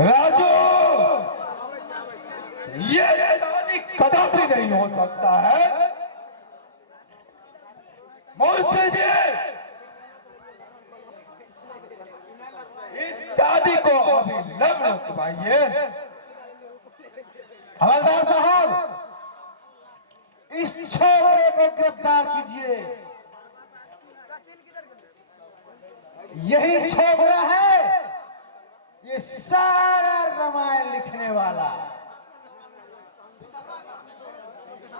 राजू, ये शादी कदापि नहीं हो सकता है। मुंशी जी, इस शादी को अभी न रुकवाइए। हवलदार साहब, इस छोकरे को गिरफ्तार कीजिए। यही छोकरा है ये सारा रामायण लिखने वाला।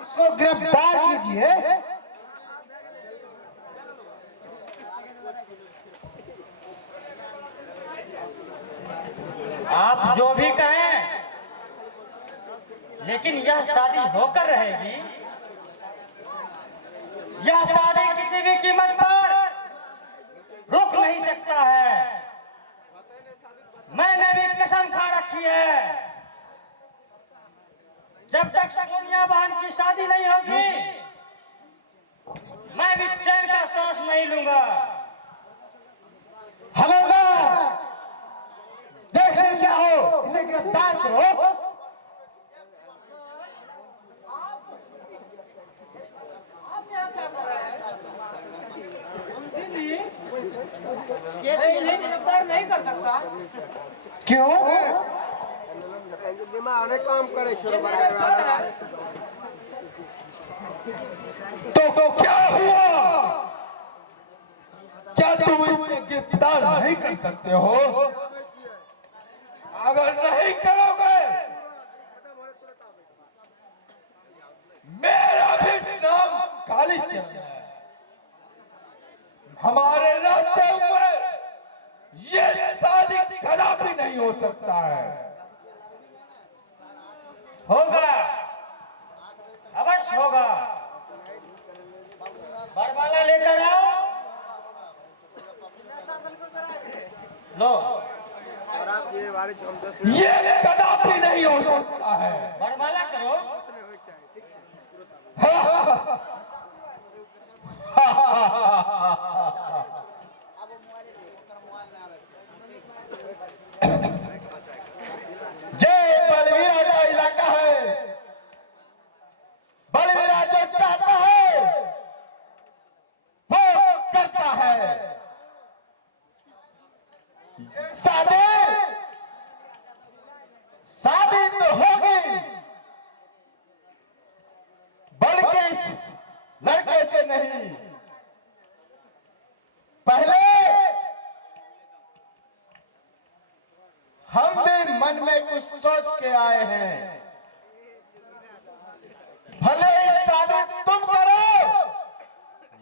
इसको गिरफ्तार कीजिए। आप जो भी कहें, लेकिन यह शादी होकर रहेगी। यह शादी किसी भी कीमत पर रुक नहीं सकता है। मैंने भी कसम खा रखी है, जब तक सकुनिया बहन की शादी नहीं होगी, मैं भी चैन का सांस नहीं लूंगा। हवलदार, देख रहे क्या हो, इसे गिरफ्तार करो। गिरफ्तार नहीं कर सकता। क्यों? अनेक काम करे तो क्या हुआ? क्या तुम इसे गिरफ्तार नहीं कर सकते हो? अगर नहीं करोगे, मेरा भी नाम कालीचरण है। हमारे रास्ते में ये शादी कदापि नहीं हो सकता है। होगा, अवश्य होगा। बरमाला लेकर आओ। लो, ये कदापि नहीं हो सकता है। बरमाला करो। जय बलवीरा का इलाका है। बलवीरा जो चाहता है वो करता है। शादी शादी तो होगी, बल्कि इस लड़के से नहीं। पहले हम भी मन में कुछ सोच के आए हैं। भले ही शादी तुम करो,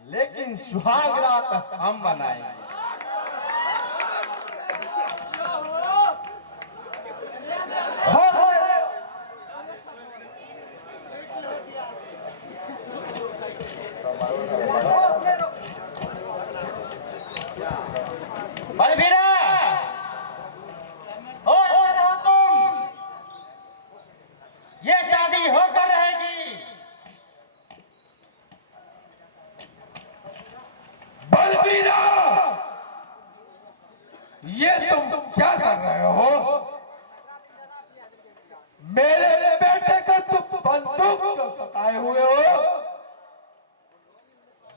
लेकिन सुहाग रात हम मनाएंगे। बलबीरा, होश में रहो तुम। ये शादी होकर रहेगी। बलबीरा, ये तुम क्या कर रहे हो? मेरे बेटे को तुम बंदूक क्यों सताए हुए हो?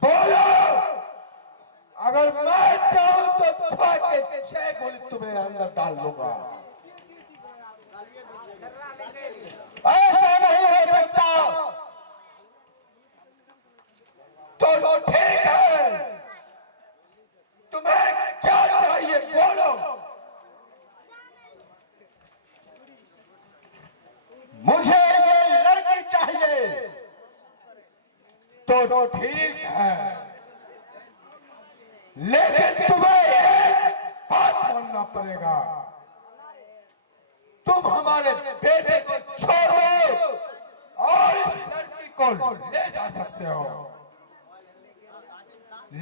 बोलो, अगर मैं चाहूं तो थवा के 6 गोली तुम्हें अंदर डाल दूंगा। ऐसा नहीं हो सकता। तो ठीक है, तुम्हें क्या चाहिए बोलो। मुझे ये लड़की चाहिए। तो ठीक है, लेकिन तुम्हें एक बात मानना पड़ेगा। तुम हमारे बेटे को छोड़ दो और इस लड़की को ले जा सकते हो,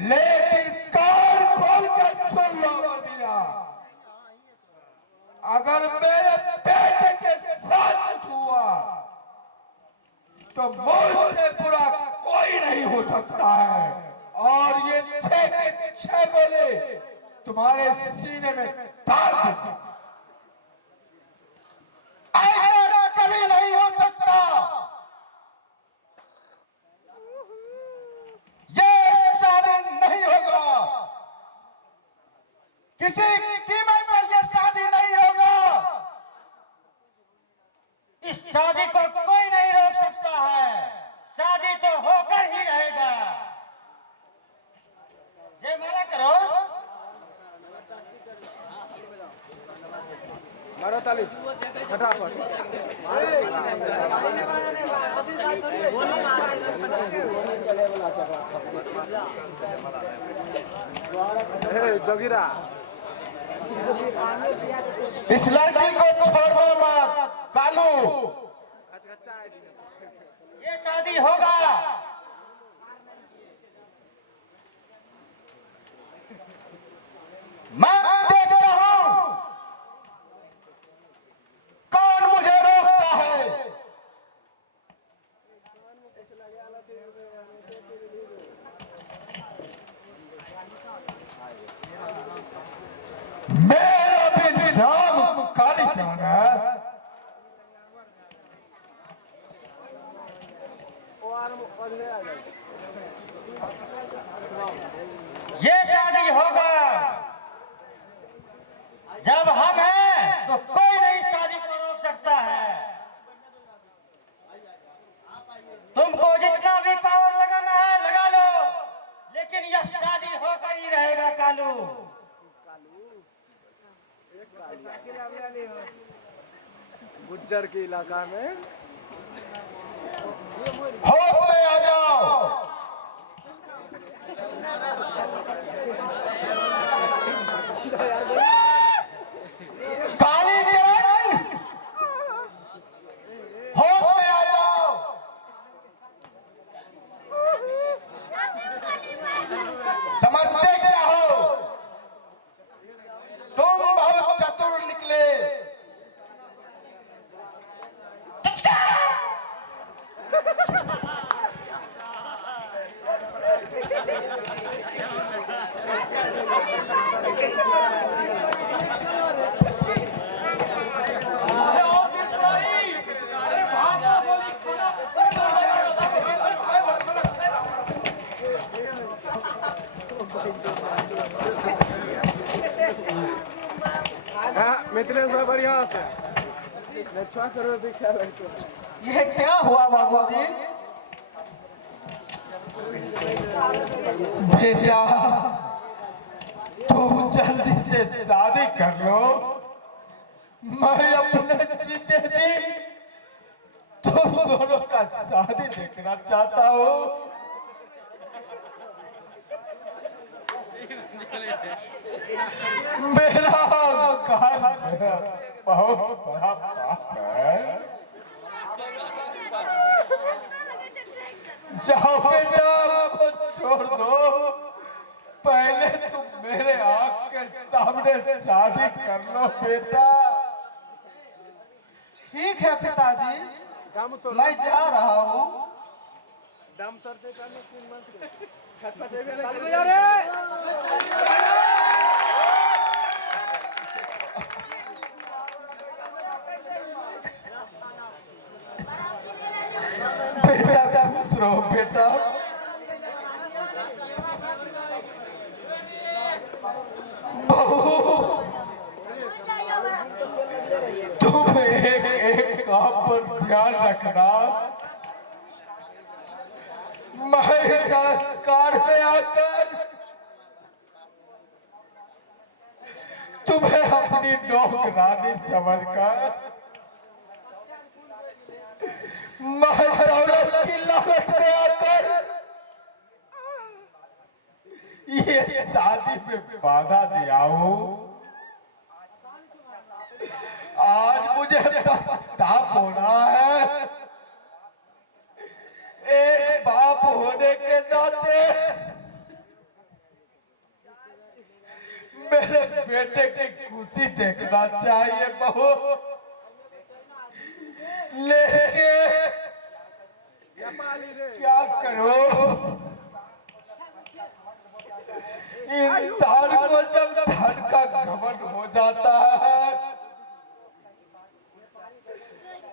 लेकिन कान खोल कर सुन लो मदीना, अगर मेरे बेटे के साथ कुछ हुआ तो मुझसे बुरा कोई नहीं हो सकता है। और ये 6 के 6 गोले तुम्हारे सीने में दाग दूंगा। ऐसा कभी नहीं हो सकता। ये शादी नहीं होगा, किसी कीमत पर ये शादी नहीं होगा। इस शादी को कोई नहीं रोक सकता है, शादी तो होकर ही रहेगा। जयमाला करो। मारो ताली फटाफट। जोगिरा इस लड़की को छोड़ो मत कालू। ये शादी होगा। मैं देख रहा हूं कौन मुझे रोकता है। मेरा भी नाम कालीचरण है। ये शादी होगा। जब हम हैं तो कोई नहीं शादी को रोक सकता है। तुमको जितना भी पावर लगाना है लगा लो, लेकिन यह शादी होकर ही रहेगा कालू। गुज्जर के इलाका में होश में आ जाओ। कालीचरण होश में आ जाओ। समझते क्या हो? तुम बहुत चतुर निकले। मिथिलेश भाई बढ़िया से अच्छा करो दिखा रहे। ये क्या हुआ बाबूजी? बेटा तुम जल्दी से शादी कर लो। मैं अपने जीते जी तुम दोनों का शादी देखना चाहता हूँ। मेरा घर बहुत बड़ा पाप है। जाओ बेटा, को छोड़ दो। पहले तुम मेरे आँख के सामने शादी कर लो बेटा। ठीक है पिताजी, दम तो मैं जा रहा हूँ। दम तोड़ते करने 3 मंथ के खटपटे भी नहीं बजा रे। बेटा खुश रहो बेटा। बहू तुम एक काम पर ध्यान रखना। मैं सरकार में आकर तुम्हें अपनी नौकरानी समझकर मैं दौलत की लालच में आकर ये शादी में बाधा दिया हूं। आज मुझे पछतावा हो रहा है। एक बाप होने के नाते मेरे बेटे की खुशी देखना चाहिए बहू, लेकिन क्या करो, इंसान को जब धन का घमंड हो जाता है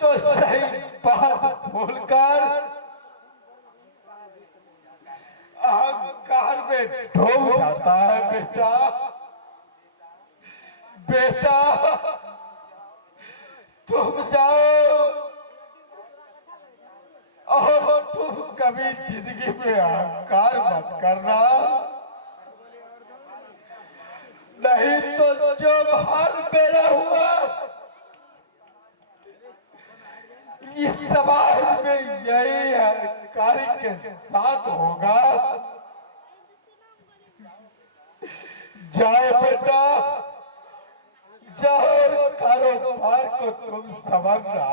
तो सही बात भूलकर अहंकार में डूब जाता है। बेटा बेटा तुम जाओ और तुम कभी जिंदगी में अहंकार मत करना, नहीं तो जो हाल मेरा हुआ इस समाज में यही अहंकारी के साथ होगा। जाए बेटा जाओ, कारोबार को तुम संभालना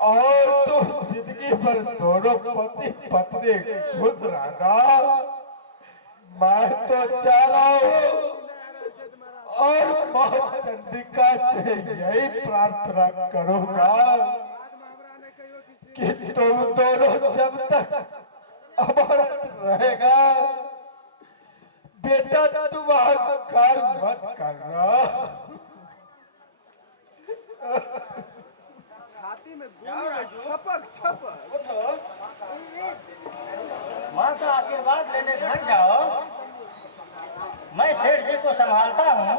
और तुम जिंदगी भर दोनों पति पत्नी खुश रहना। मैं तो चाह रहा हूँ और मां चंडिका से यही प्रार्थना करूंगा कि तुम दोनों जब तक अमर रहेगा बेटा तुम अहंकार मत करना। छाती में छपक छपक। उठो, माँ का आशीर्वाद लेने घर जाओ, मैं सेठ जी को संभालता हूँ।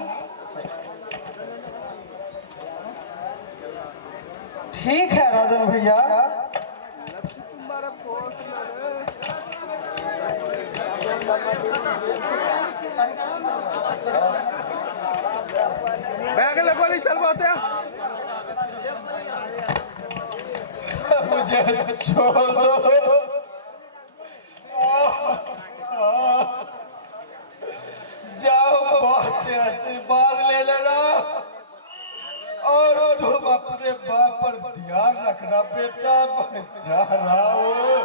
ठीक है राजन भैया। तुम्हारा पोस्ट बैग लगवाली चलवाते हैं। मुझे छोड़ दो, जाओ बहुत से आशीर्वाद ले लेना और तुम अपने बाप पर ध्यान रखना। बेटा मैं जा रहा हूँ।